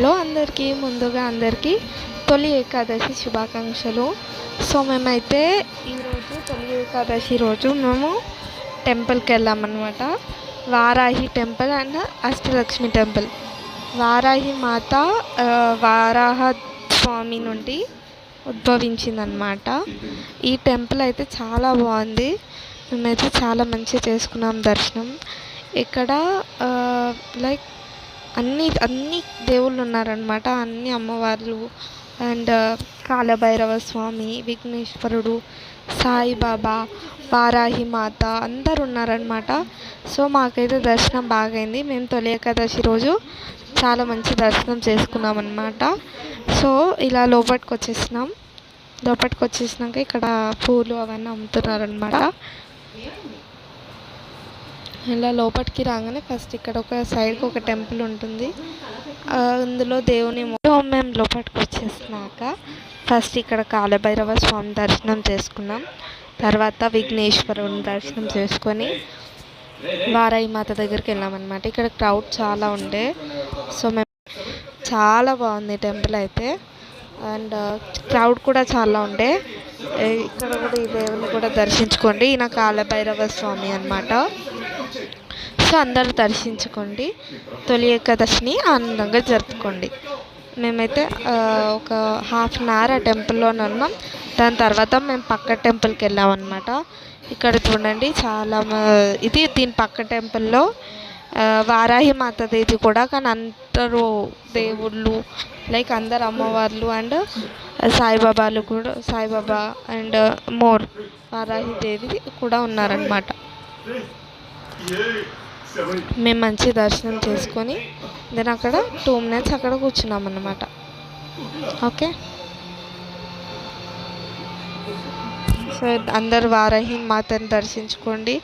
Hello అందరికీ ముందుగా అందరికీ తొలి ఏకాదశి శుభాకాంక్షలు. సో మేమైతే ఈరోజు తొలి ఏకాదశి రోజు మేము టెంపుల్కి వెళ్ళామన్నమాట. Varahi temple and Ashtalakshmi temple. Varahi మాత వారాహ స్వామి నుండి ఉద్భవించిందనమాట. ఈ టెంపుల్ అయితే చాలా బాగుంది. మేమైతే చాలా మంచిగా చేసుకున్నాం దర్శనం. ఇక్కడ లైక్ అన్ని దేవుళ్ళు ఉన్నారనమాట. అన్ని అమ్మవార్లు అండ్ కాలభైరవ స్వామి, విఘ్నేశ్వరుడు, సాయిబాబా, వారాహి మాత అందరు ఉన్నారనమాట. సో మాకైతే దర్శనం బాగైంది. మేము తొలి ఏకాదశి రోజు చాలా మంచి దర్శనం చేసుకున్నాం అనమాట. సో ఇలా లోపలికి వచ్చేసినాక ఇక్కడ పూలు అవన్నీ అమ్ముతున్నారనమాట. ఇలా లోపలికి రాగానే ఫస్ట్ ఇక్కడ ఒక సైడ్కి ఒక టెంపుల్ ఉంటుంది. అందులో దేవుని మేము లోపలికి వచ్చేసినాక ఫస్ట్ ఇక్కడ కాలభైరవ స్వామి దర్శనం చేసుకున్నాం. తర్వాత విఘ్నేశ్వరుని దర్శనం చేసుకొని వారాహి మాత దగ్గరికి వెళ్ళామన్నమాట. ఇక్కడ క్రౌడ్ చాలా ఉండే. సో మేము చాలా బాగుంది టెంపుల్ అయితే. అండ్ క్రౌడ్ కూడా చాలా ఉండే. ఇక్కడ కూడా ఈ దేవుని కూడా దర్శించుకోండి. ఈయన కాలభైరవ స్వామి అన్నమాట. సో అందరూ దర్శించుకోండి. తొలి ఏకాదశిని ఆనందంగా జరుపుకోండి. మేమైతే ఒక హాఫ్ అన్ అవర్ ఆ టెంపుల్లోనే ఉన్నాం. దాని తర్వాత మేము పక్క టెంపుల్కి వెళ్ళామన్నమాట. ఇక్కడ చూడండి చాలా దీని పక్క టెంపుల్లో వారాహి మాతదేది కూడా, కానీ అందరూ దేవుళ్ళు లైక్ అందరు అమ్మవార్లు and Saibaba and more Varahi Devi కూడా ఉన్నారనమాట. మేము మంచి దర్శనం చేసుకొని దెన్ అక్కడ 2 minutes అక్కడ కూర్చున్నాం అన్నమాట. ఓకే, సో అందరు వారాహి మాతని దర్శించుకోండి.